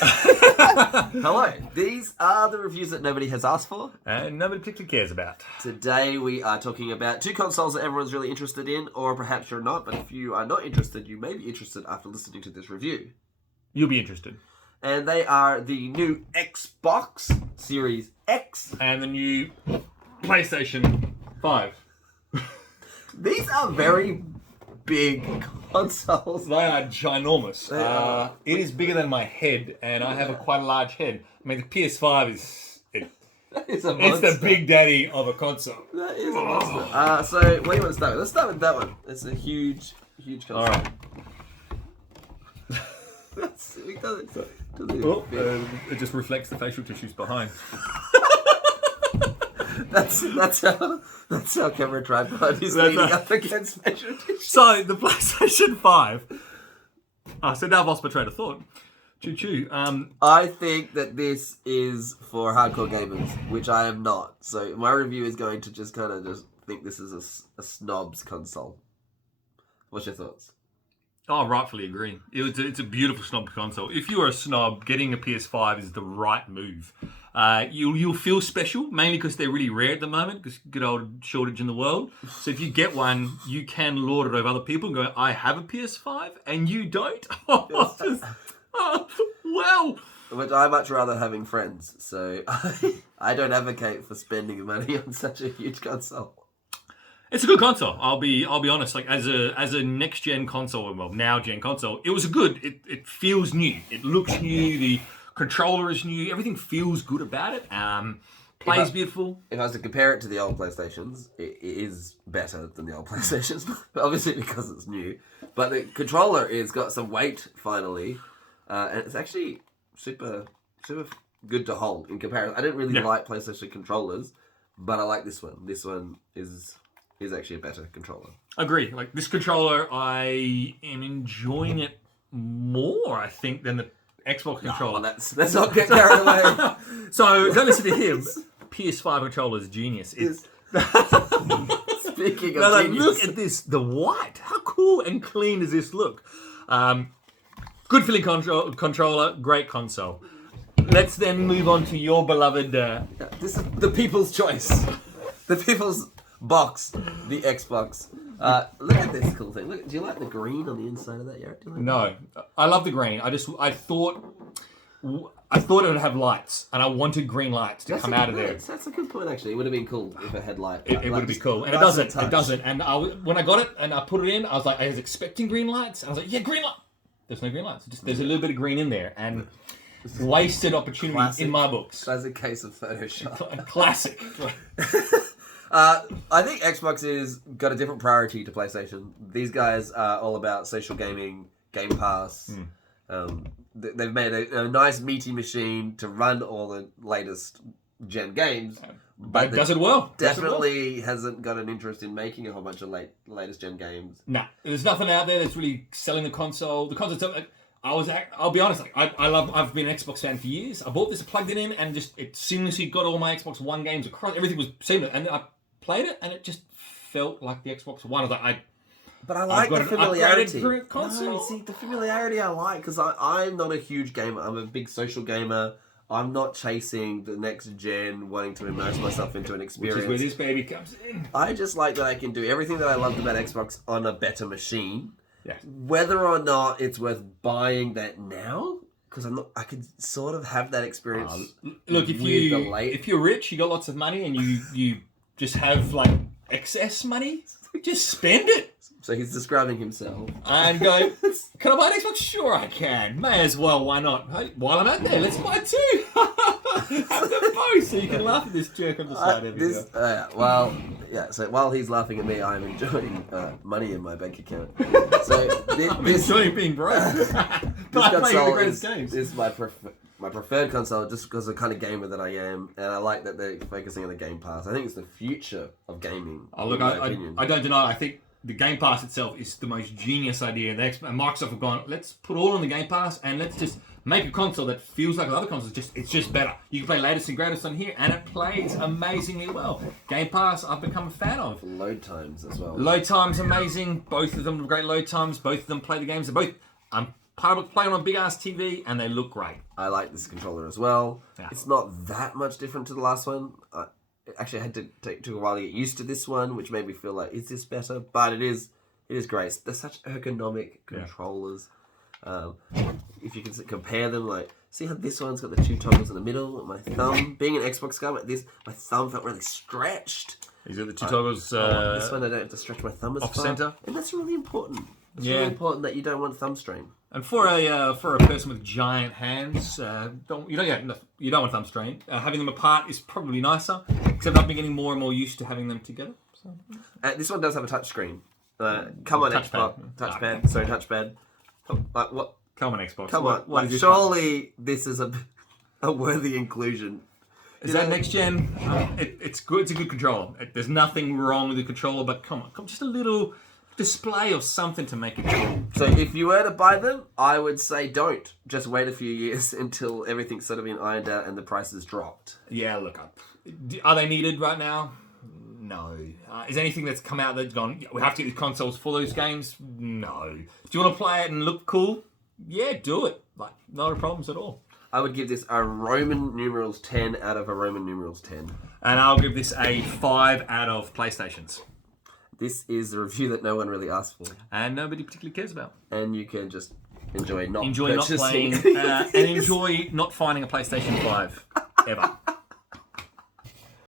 Hello. These are the reviews that nobody has asked for. And nobody particularly cares about. Today we are talking about two consoles that everyone's really interested in, or perhaps you're not, but if you are not interested, you may be interested after listening to this review. You'll be interested. And they are the new Xbox Series X. And the new PlayStation 5. These are very big consoles. They are ginormous. They are. It is bigger than my head, and I have quite a large head. I mean, the PS5 is... It's a monster. It's the big daddy of a console. That is a monster. So, what do you want to start with? Let's start with that one. It's a huge console. All right. It just reflects the facial tissues behind. That's how camera tripod is leaning up against facial tissue. So, the PlayStation 5... so now I've lost my train of thought. Choo-choo. I think that this is for hardcore gamers, which I am not. So my review is going to just kind of just think this is a snob's console. What's your thoughts? I rightfully agree. It's a beautiful snob console. If you're a snob, getting a PS5 is the right move. You'll feel special, mainly because they're really rare at the moment, because good old shortage in the world. So if you get one, you can lord it over other people and go, I have a PS5 and you don't? Well, But I much rather having friends, so I don't advocate for spending money on such a huge console. it's a good console. I'll be honest. Like as a next gen console, well now gen console, it was good. It feels new. It looks new. The controller is new. Everything feels good about it. Plays beautiful. If I was to compare it to the old PlayStations, it is better than the old PlayStations, obviously because it's new. But the controller has got some weight finally. And it's actually super good to hold in comparison. I didn't really like PlayStation controllers, but I like this one. This one is actually a better controller. Agree. Like this controller, I am enjoying it more, I think, than the Xbox controller. Well, let's not get carried away. So don't listen to him. PS5 controller is genius. Speaking of genius. Look at this. The white. How cool and clean does this look? Good feeling controller, great console. Let's then move on to your beloved... This is the people's choice. The people's box. The Xbox. Look at this cool thing. Look, do you like the green on the inside of that, Yarrick? No. I love the green. I thought it would have lights, and I wanted green lights to come out of there. That's a good point, actually. It would have been cool if it had light. It would be cool. And it doesn't. It doesn't. And when I got it and I put it in, I was expecting green lights. And I was like, yeah, green light. There's no green lights. There's a little bit of green in there. And wasted opportunity in my books. Classic case of Photoshop. Classic. I think Xbox has got a different priority to PlayStation. These guys are all about social gaming, Game Pass. They've made a nice meaty machine to run all the latest gen games. But does it well. Definitely hasn't got an interest in making a whole bunch of latest gen games. Nah, there's nothing out there that's really selling the console. The console, I'll be honest, I've been an Xbox fan for years. I bought this, I plugged it in, and just it seamlessly got all my Xbox One games across. Everything was seamless, and I played it, and it just felt like the Xbox One. I was like, But I like the familiarity. Console. No, see, the familiarity I like, because I'm not a huge gamer. I'm a big social gamer. I'm not chasing the next gen, wanting to immerse myself into an experience. Which is where this baby comes in. I just like that I can do everything that I loved about Xbox on a better machine. Yeah. Whether or not it's worth buying that now, because I could sort of have that experience. Look, if you're rich, you got lots of money, and you just have excess money, just spend it. So he's describing himself. And go, can I buy an Xbox? Sure I can. May as well, why not? Hey, while I'm out there, let's buy two. Have them both so you can laugh at this jerk on the side of you. So while he's laughing at me, I'm enjoying money in my bank account. So I'm enjoying being broke. This console is my preferred console just because of the kind of gamer that I am, and I like that they're focusing on the Game Pass. I think it's the future of gaming. I don't deny. I think the Game Pass itself is the most genius idea. And Microsoft have gone, let's put all in the Game Pass and let's just make a console that feels like the other consoles. It's just better. You can play latest and greatest on here, and it plays amazingly well. Game Pass, I've become a fan of. Load times as well. Load times amazing. Both of them have great load times. Both of them play the games. I'm playing on a big ass TV, and they look great. I like this controller as well. Yeah. It's not that much different to the last one. Actually, I had to take a while to get used to this one, which made me feel like, is this better? But it is great. They're such ergonomic controllers. If you can compare them, like, see how this one's got the 2 toggles in the middle? My thumb, being an Xbox guy like this, my thumb felt really stretched. These are the 2 toggles. This one I don't have to stretch my thumb as off far. center. And that's really important. It's really important that you don't want thumb strain. And for a person with giant hands, you don't want thumb strain. Having them apart is probably nicer. Except I've been getting more and more used to having them together. So. This one does have a touch screen. Come on, Touchpad. Xbox. Touchpad. Like what? Come on, Xbox. Come on. What is surely this is a worthy inclusion. Is that next gen? It's good. It's a good controller. There's nothing wrong with the controller, but come on, just a little display or something to make it cool. So if you were to buy them, I would say don't. Just wait a few years until everything's sort of been ironed out and the prices dropped. Yeah, look, are they needed right now? No. Is anything that's come out that's gone, we have to get these consoles for those games? No. Do you want to play it and look cool? Yeah, do it. Like, not a problem at all. I would give this a Roman numerals 10 out of a Roman numerals 10. And I'll give this a 5 out of PlayStations. This is the review that no one really asked for. And nobody particularly cares about. And you can just enjoy not playing and enjoy not finding a PlayStation 5 ever.